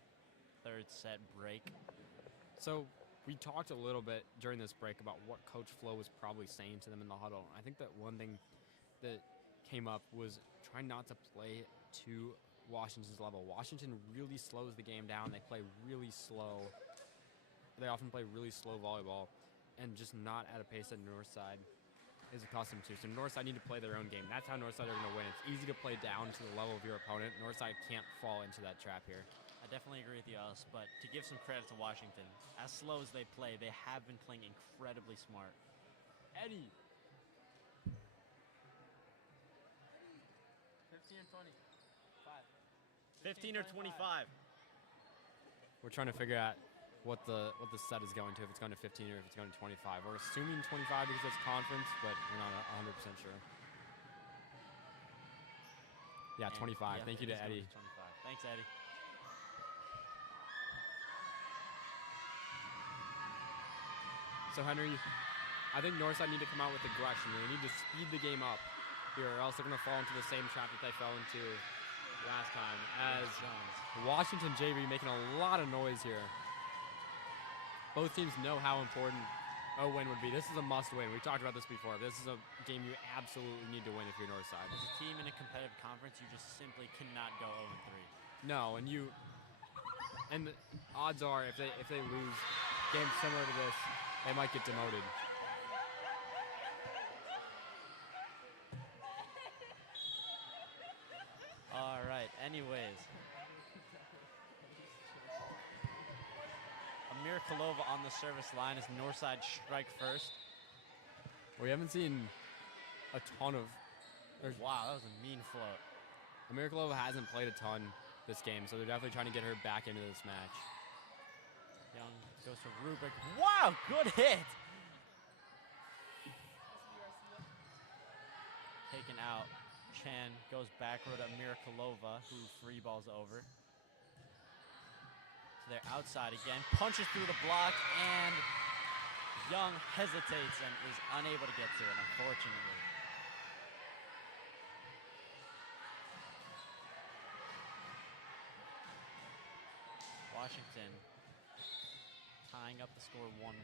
third set break. So we talked a little bit during this break about what Coach Flo was probably saying to them in the huddle. I think that one thing that came up was trying not to play to Washington's level. Washington really slows the game down. They play really slow. They often play really slow volleyball. and just not at a pace that Northside is accustomed to. So Northside need to play their own game. That's how Northside are going to win. It's easy to play down to the level of your opponent. Northside can't fall into that trap here. I definitely agree with you, Ellis, but to give some credit to Washington, as slow as they play, they have been playing incredibly smart. Eddie. 15 or 20? 15 or 25. We're trying to figure out what the set is going to, if it's going to 15 or if it's going to 25. We're assuming 25 because it's conference, but we're not 100% sure. Yeah, 25. Yeah, Thank you to Eddie. 25. Thanks, Eddie. So Henry, I think Northside need to come out with aggression. They need to speed the game up here, or else they're going to fall into the same trap that they fell into last time. As Washington JV making a lot of noise here. Both teams know how important a win would be. This is a must win. We talked about this before. This is a game you absolutely need to win if you're Northside. As a team in a competitive conference, you just simply cannot go 0-3. No, and the odds are if they lose games similar to this, they might get demoted. All right, anyways. Amir Kalova on the service line as Northside strike first. We haven't seen a ton of... Wow, that was a mean float. Amir Kalova hasn't played a ton this game, so they're definitely trying to get her back into this match. Young goes to Rubik. Wow, good hit! Taken out. Chan goes back row to Amir Kalova, who free balls over. So they're outside again. Punches through the block, and Young hesitates and is unable to get to it, unfortunately. Washington tying up the score 1-1.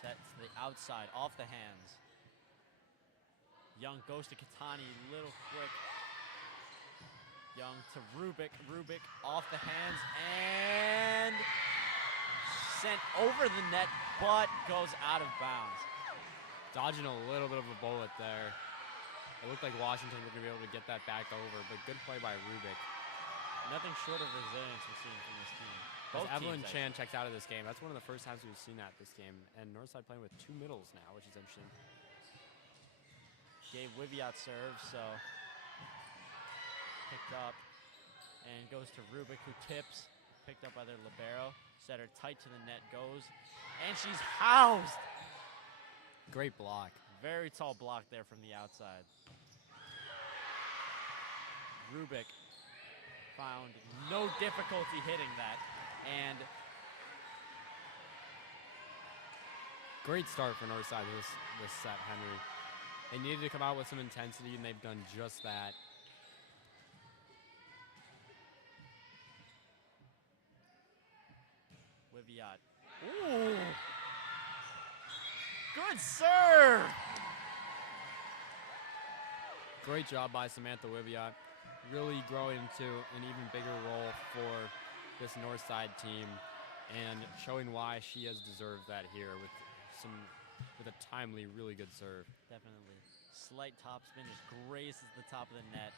Set to the outside, off the hands. Young goes to Katani, little quick. Young to Rubik. Rubik off the hands and sent over the net, but goes out of bounds. Dodging a little bit of a bullet there. It looked like Washington were going to be able to get that back over, but good play by Rubik. Nothing short of resilience we're seeing from this team. As Evelyn Chan checks out of this game, that's one of the first times we've seen that this game. And Northside playing with two middles now, which is interesting. Gave Wiviat serve, so picked up and goes to Rubik, who tips. Picked up by their libero. Set her tight to the net, goes, and she's housed. Great block. Very tall block there from the outside. Rubik found no difficulty hitting that, and great start for Northside this set, Henry. They needed to come out with some intensity, and they've done just that. Wiviat. Ooh! Good serve! Great job by Samantha Wiviat. Really growing into an even bigger role for this Northside team and showing why she has deserved that here with a timely, really good serve. Definitely. Slight topspin, just grazes the top of the net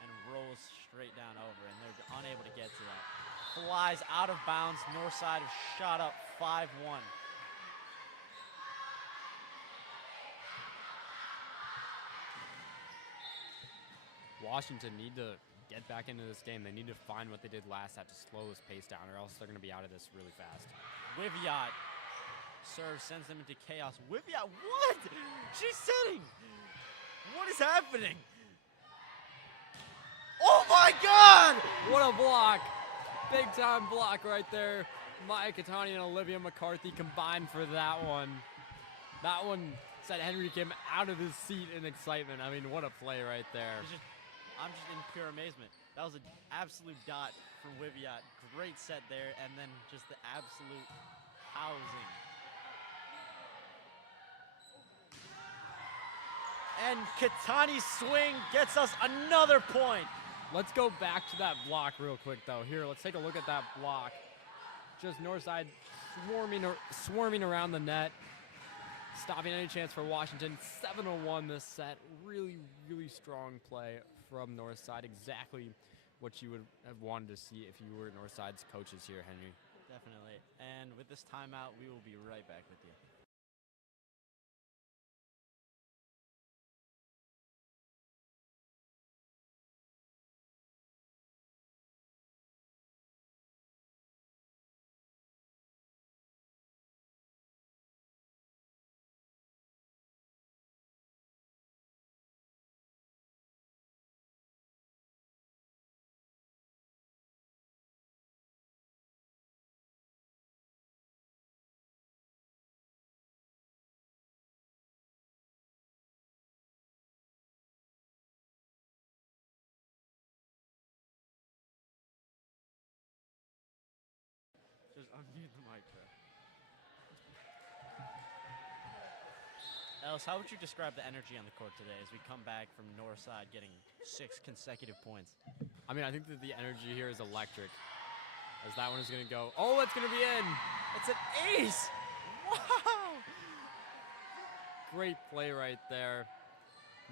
and rolls straight down over, and they're unable to get to that. Flies out of bounds. Northside has shot up 5-1. Washington need to get back into this game. They need to find what they did last set to slow this pace down, or else they're going to be out of this really fast. Wiviat serve sends them into chaos. Wiviat, what? She's sitting. What is happening? Oh my God! What a block! Big time block right there. Maya Katani and Olivia McCarthy combined for that one. That one sent Henry Kim out of his seat in excitement. I mean, what a play right there. I'm just in pure amazement. That was an absolute dot from Wiviat. Great set there, and then just the absolute housing. And Katani's swing gets us another point. Let's go back to that block real quick, though. Here, let's take a look at that block. Just Northside swarming around the net, stopping any chance for Washington. 7-1 this set. Really, really strong play from Northside. Exactly what you would have wanted to see if you were Northside's coaches here, Henry. Definitely. And with this timeout, we will be right back with you. Just unmute the mic, bro. Ellis, how would you describe the energy on the court today as we come back from Northside getting 6 consecutive points? I mean, I think that the energy here is electric. As that one is going to go. Oh, it's going to be in. It's an ace. Wow. Great play right there.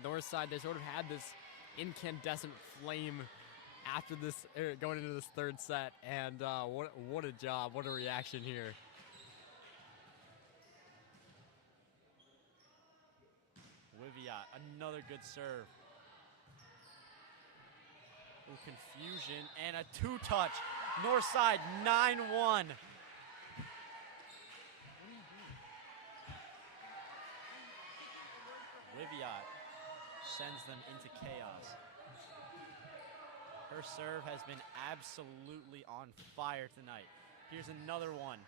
Northside, they sort of had this incandescent flame after this, going into this third set. And what a job. What a reaction here. Wiviat, another good serve. Ooh, confusion and a 2-touch. Northside 9-1. Wiviat sends them into chaos. Her serve has been absolutely on fire tonight. Here's another one.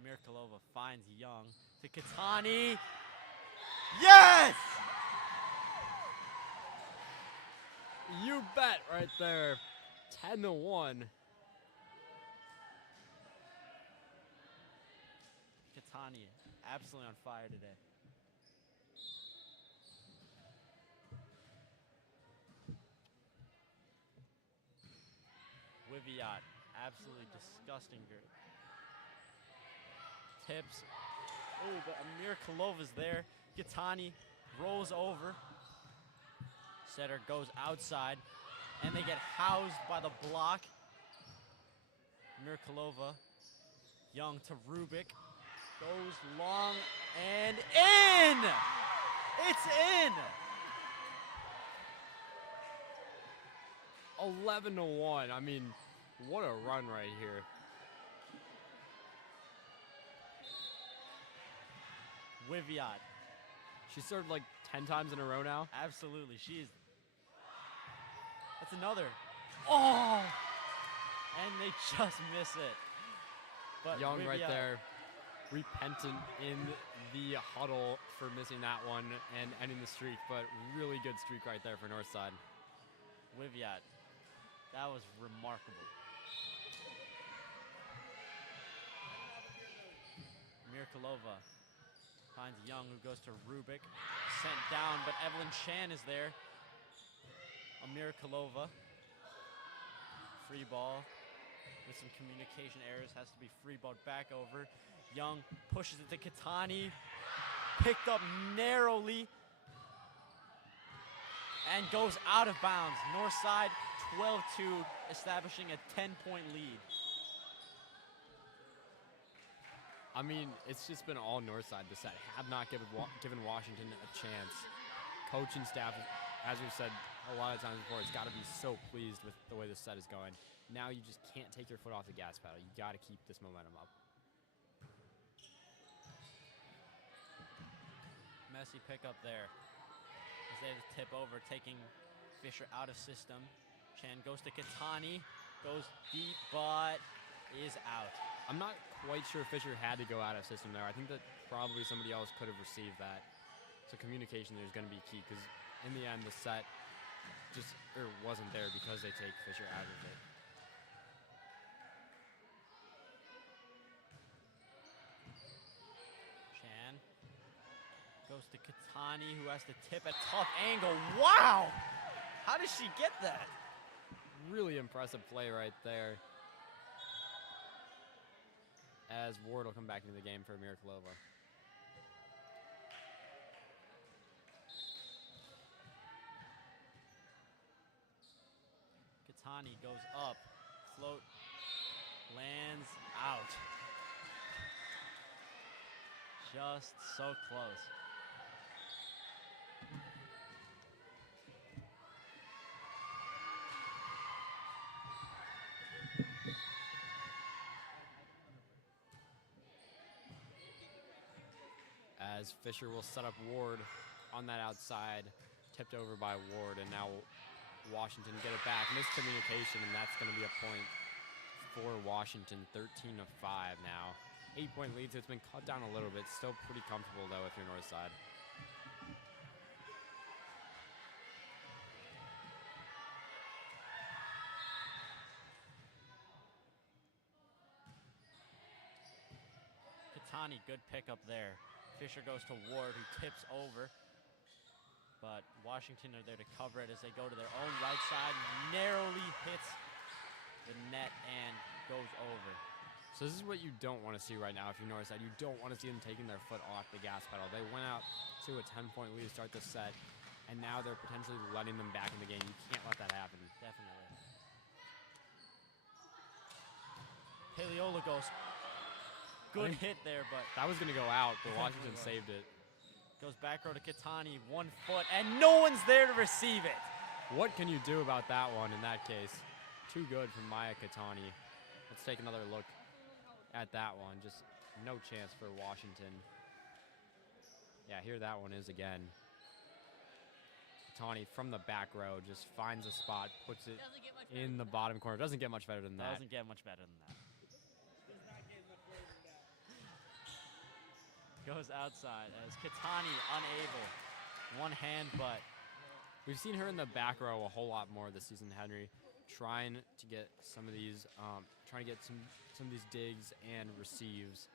Mirkalova finds Young to Katani. Yes! You bet right there. 10-1. Katani absolutely on fire today. Wiviat, absolutely disgusting girl. Tips. Oh, but Amir Kalova's there. Katani rolls over. Setter goes outside, and they get housed by the block. Amir Kalova, Young to Rubik. Goes long and in! It's in! 11-1. I mean, what a run right here. Wiviat. She served like 10 times in a row now. Absolutely. She's. That's another. Oh! And they just miss it. But Young right Wiviat, there, repentant in the huddle for missing that one and ending the streak, but really good streak right there for Northside. Wiviat. That was remarkable. Mirkalova finds Young, who goes to Rubik. Sent down, but Evelyn Chan is there. Amir Kalova. Free ball with some communication errors. Has to be free balled back over. Young pushes it to Katani. Picked up narrowly. And goes out of bounds. Northside 12-2, establishing a 10-point lead. I mean, it's just been all Northside this set. Have not given Washington a chance. Coaching staff, as we've said a lot of times before, it's got to be so pleased with the way this set is going. Now you just can't take your foot off the gas pedal. You got to keep this momentum up. Messy pickup there. As they have to tip over, taking Fisher out of system. Chan goes to Katani, goes deep, but is out. I'm not quite sure Fisher had to go out of system there. I think that probably somebody else could have received that. So communication there is going to be key, because in the end the set just wasn't there because they take Fisher out of it. Goes to Katani, who has to tip a tough angle. Wow! How does she get that? Really impressive play right there. As Ward will come back into the game for Mirakulova. Katani goes up, float, lands out. Just so close. As Fisher will set up Ward on that outside, tipped over by Ward, and now Washington get it back. Miscommunication, and that's going to be a point for Washington. 13-5 now. 8-point lead, so it's been cut down a little bit. Still pretty comfortable, though, if you're Northside. Katani, good pickup there. Fisher goes to Ward, who tips over. But Washington are there to cover it as they go to their own right side. Narrowly hits the net and goes over. So this is what you don't want to see right now if you're Northside. You don't want to see them taking their foot off the gas pedal. They went out to a 10-point lead to start the set, and now they're potentially letting them back in the game. You can't let that happen. Definitely. Paleola goes. Good hit there, but that was going to go out, but Washington saved it. Goes back row to Katani, 1 foot, and no one's there to receive it. What can you do about that one in that case? Too good from Maya Katani. Let's take another look at that one. Just no chance for Washington. Yeah, here that one is again. Katani from the back row just finds a spot, puts it in the bottom corner. Doesn't get much better than that. Doesn't get much better than that. Goes outside as Katani unable. One hand, but we've seen her in the back row a whole lot more this season, Henry, trying to get some of these, some of these digs and receives.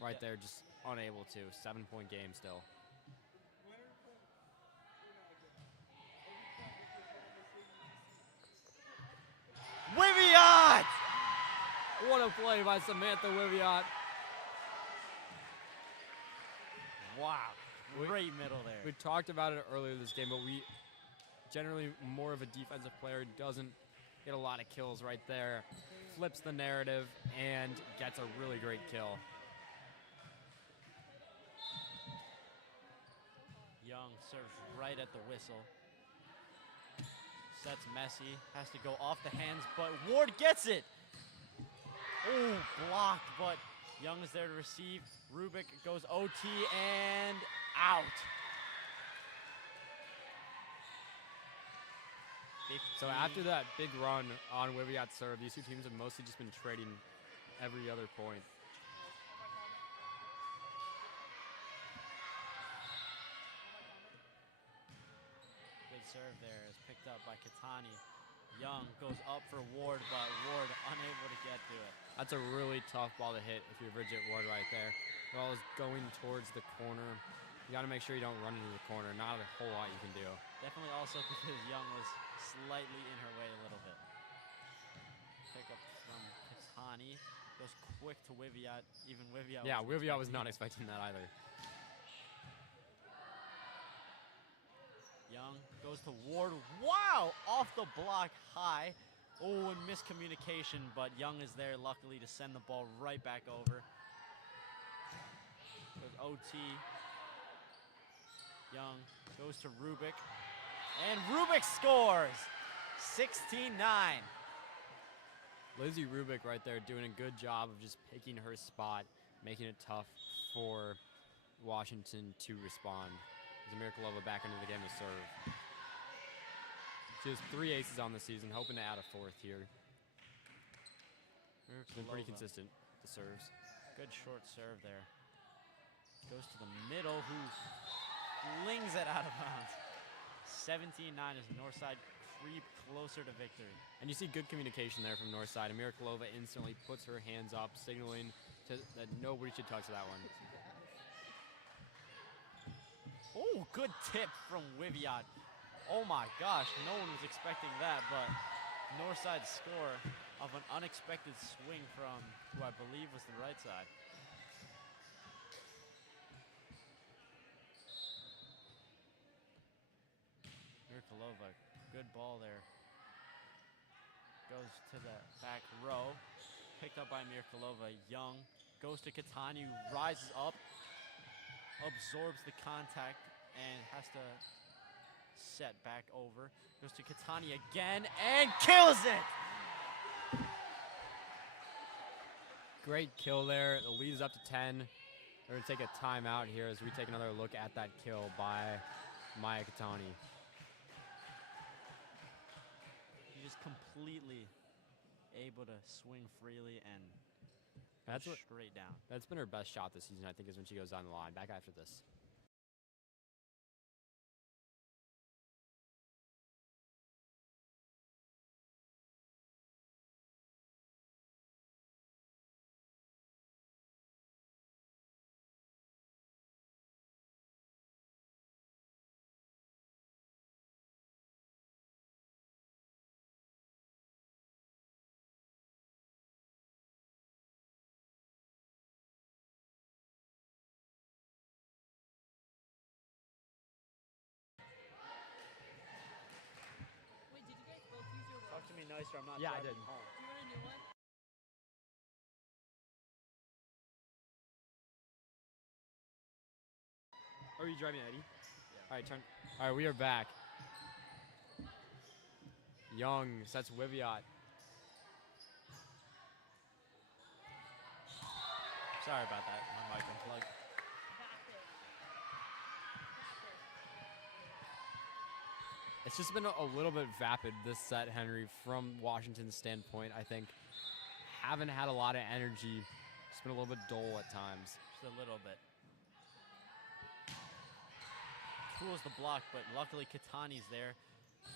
Right there, just unable to. 7-point game still. Wiviot! What a play by Samantha Wiviot. Wow, great middle there. We talked about it earlier this game, but we generally more of a defensive player, doesn't get a lot of kills right there. Flips the narrative and gets a really great kill. Young serves right at the whistle. Sets messy, has to go off the hands, but Ward gets it. Oh, blocked, but Young is there to receive. Rubik goes OT and out. So after that big run on Wiviot's serve, these two teams have mostly just been trading every other point. Good serve there is picked up by Katani. Young goes up for Ward, but Ward unable to get to it. That's a really tough ball to hit if you're Bridget Ward right there. The ball is going towards the corner. You got to make sure you don't run into the corner. Not a whole lot you can do. Definitely also because Young was slightly in her way a little bit. Pick up from Katani. Goes quick to Wiviot. Even Wiviot. Yeah, Wiviot was not expecting that either. Young goes to Ward. Wow! Off the block high. Oh, and miscommunication, but Young is there luckily to send the ball right back over. Goes OT. Young goes to Rubik. And Rubik scores! 16-9. Lizzie Rubik right there doing a good job of just picking her spot, making it tough for Washington to respond. Mirakulova back into the game to serve. She has 3 aces on the season, hoping to add a 4th here. She's been pretty consistent, the serves. Good short serve there. Goes to the middle, who flings it out of bounds. 17-9 as Northside creep closer to victory. And you see good communication there from Northside. And Mirakulova instantly puts her hands up, signaling that nobody should touch that one. Oh, good tip from Wiviot. Oh my gosh, no one was expecting that, but Northside score of an unexpected swing from who I believe was the right side. Mirkalova, good ball there. Goes to the back row. Picked up by Mirkalova. Young goes to Katani, rises up, absorbs the contact, and has to set back over. Goes to Katani again and kills it! Great kill there. The lead is up to 10. We're going to take a timeout here as we take another look at that kill by Maya Katani. She's just completely able to swing freely and That's go straight down. That's been her best shot this season, I think, is when she goes down the line. Back after this. Talk to me nicer, I'm not Yeah, I driving did. home. Do you want a new one? Are you driving, Eddie? Yeah. All right, turn. All right, we are back. Young sets Wiviot. Sorry about that, my mic unplugged. It's just been a little bit vapid this set, Henry, from Washington's standpoint. I think haven't had a lot of energy. It's been a little bit dull at times. Just a little bit. Tools the block, but luckily Katani's there.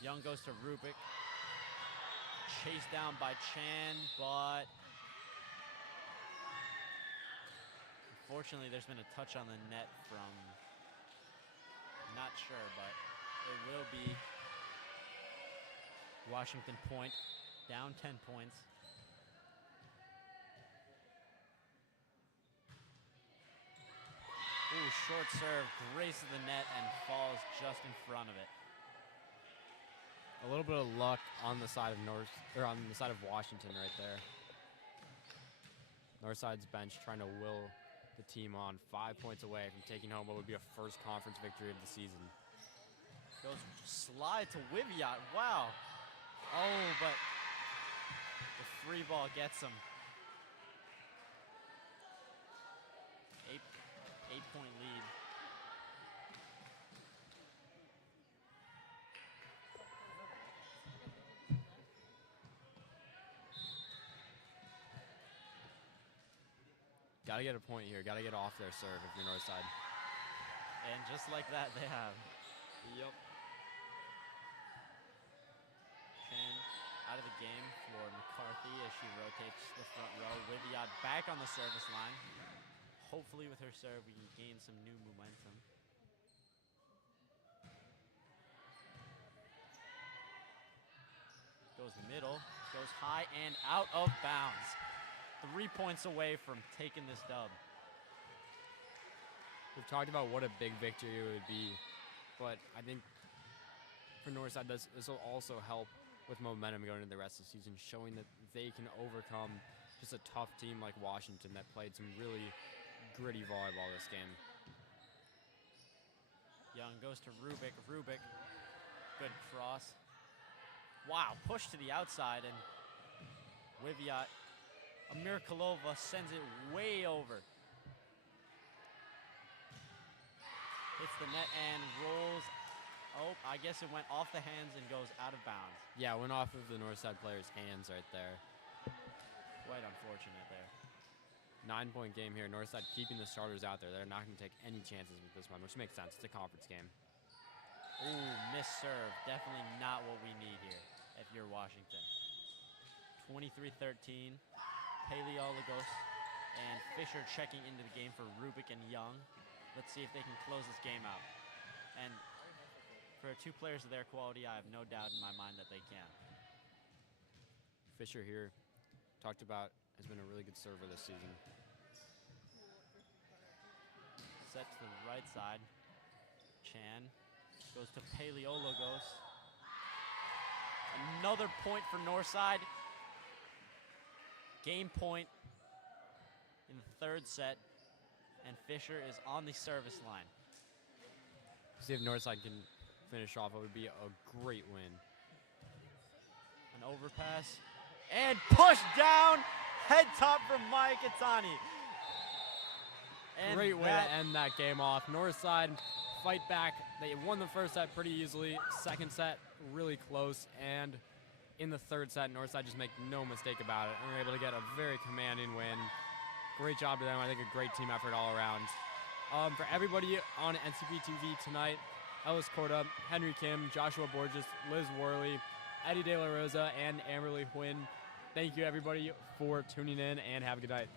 Young goes to Rubik. Chased down by Chan, but unfortunately there's been a touch on the net from, not sure, but it will be Washington point, down 10 points. Ooh, short serve, graces the net and falls just in front of it. A little bit of luck on the side of on the side of Washington right there. Northside's bench trying to will the team on 5 points away from taking home what would be a first conference victory of the season. Goes slide to Wiviot. Wow. Oh, but the free ball gets him. 8-point lead. Got to get a point here. Got to get off their serve if you're Northside. And just like that, they have. Yep. Chen out of the game for McCarthy as she rotates the front row. Wiviot back on the service line. Hopefully with her serve, we can gain some new momentum. Goes middle, goes high and out of bounds. 3 points away from taking this dub. We've talked about what a big victory it would be, but I think for Northside, this will also help with momentum going into the rest of the season, showing that they can overcome just a tough team like Washington that played some really gritty volleyball this game. Young goes to Rubik. Rubik, good cross. Wow, push to the outside, and Wiviot, Mirkalova sends it way over. Hits the net and rolls. Oh, I guess it went off the hands and goes out of bounds. Yeah, it went off of the Northside player's hands right there. Quite unfortunate there. 9-point game here. Northside keeping the starters out there. They're not going to take any chances with this one, which makes sense. It's a conference game. Ooh, missed serve. Definitely not what we need here if you're Washington. 23-13. Paleologos and Fisher checking into the game for Rubik and Young. Let's see if they can close this game out. And for two players of their quality, I have no doubt in my mind that they can. Fisher here, talked about, has been a really good server this season. Set to the right side. Chan goes to Paleologos. Another point for Northside. Game point in the third set. And Fisher is on the service line. See if Northside can finish off. It would be a great win. An overpass. And push down. Head top from Maya Katani. Great way to end that game off. Northside fight back. They won the first set pretty easily. Second set, really close. And in the third set, Northside just make no mistake about it. And were able to get a very commanding win. Great job to them. I think a great team effort all around. For everybody on NCP TV tonight, Ellis Corda, Henry Kim, Joshua Borges, Liz Worley, Eddie De La Rosa, and Amberly Huynh. Thank you, everybody, for tuning in, and have a good night.